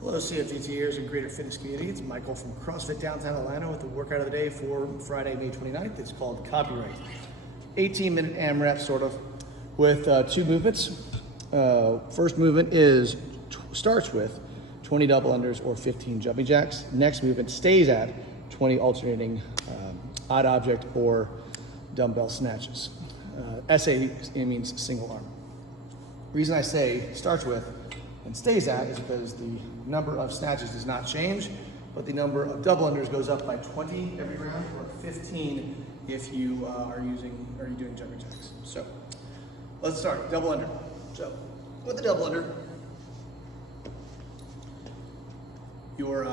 Hello CFGTers and Greater Fitness Community. It's Michael from CrossFit downtown Atlanta with the workout of the day for Friday, May 29th. It's called Copyright. 18-minute AMRAP sort of with two movements. First movement starts with 20 double unders or 15 jumping jacks. Next movement stays at 20 alternating odd object or dumbbell snatches. SA means single arm. The reason I say starts with and stays at is because the number of snatches does not change, but the number of double unders goes up by 20 every round, or 15 if you are you doing jumping jacks. So let's start, double under. So with the double under, your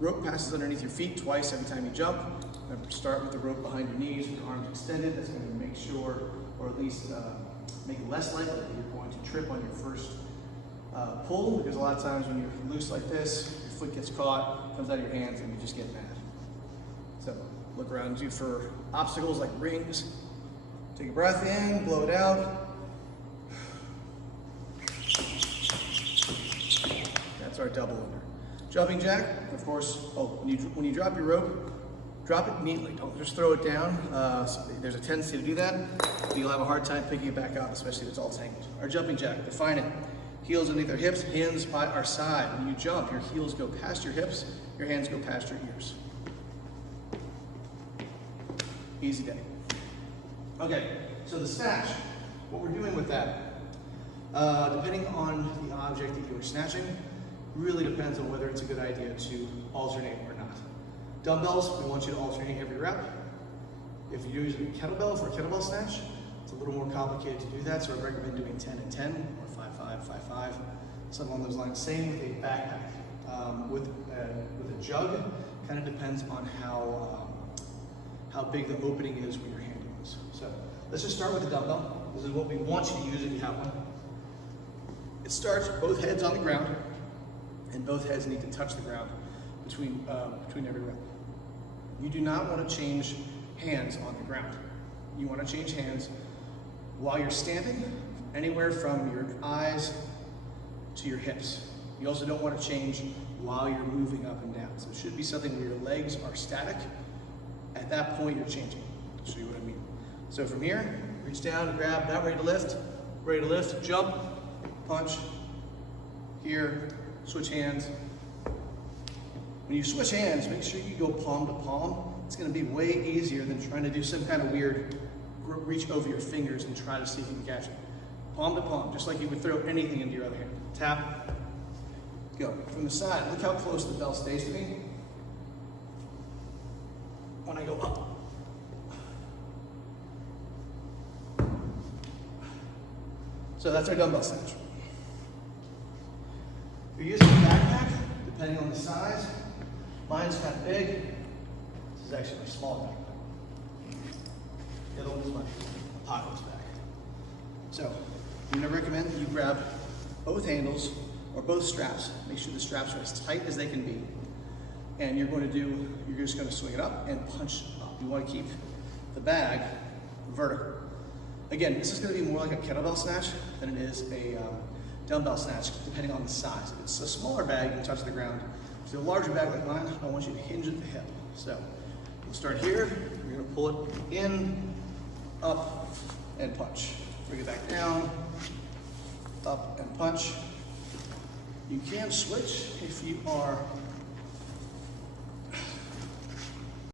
rope passes underneath your feet twice every time you jump. Remember, start with the rope behind your knees with your arms extended. That's going to make sure, or at least make it less likely that you're going to trip on your first pull, because a lot of times when you're loose like this, your foot gets caught, comes out of your hands, and you just get mad. So look around you for obstacles like rings. Take a breath in, blow it out. That's our double under. Jumping jack, of course, when you drop your rope, drop it neatly, don't just throw it down. There's a tendency to do that, but you'll have a hard time picking it back up, especially if it's all tangled. Our jumping jack, define it. Heels underneath our hips, hands by our side. When you jump, your heels go past your hips, your hands go past your ears. Easy day. Okay, so the snatch, what we're doing with that, depending on the object that you are snatching, really depends on whether it's a good idea to alternate or not. Dumbbells, we want you to alternate every rep. If you're using a kettlebell for a kettlebell snatch, it's a little more complicated to do that, so I recommend doing 10 and 10, or 5-5, 5-5, something along those lines. Same with a backpack. With a jug, kind of depends on how big the opening is where your hand goes. So let's just start with the dumbbell. This is what we want you to use if you have one. It starts both heads on the ground, and both heads need to touch the ground between every rep. You do not want to change hands on the ground. You want to change hands while you're standing, anywhere from your eyes to your hips. You also don't want to change while you're moving up and down. So it should be something where your legs are static. At that point, you're changing. I'll show you what I mean. So from here, reach down, grab, not ready to lift, jump, punch, here, switch hands. When you switch hands, make sure you go palm to palm. It's going to be way easier than trying to do some kind of weird reach over your fingers and try to see if you can catch it. Palm to palm, just like you would throw anything into your other hand. Tap, go. From the side, look how close the bell stays to me when I go up. So that's our dumbbell snatch. If you're using a backpack, depending on the size, mine's kind of big. This is actually my small backpack. The other one is my pockets bag. So I'm going to recommend that you grab both handles or both straps. Make sure the straps are as tight as they can be. And you're just going to swing it up and punch up. You want to keep the bag vertical. Again, this is going to be more like a kettlebell snatch than it is a dumbbell snatch, depending on the size. If it's a smaller bag, you can touch the ground. If it's a larger bag like mine, I want you to hinge at the hip. So we'll start here. You're going to pull it in, up, and punch. Bring it back down, up, and punch. You can switch if you are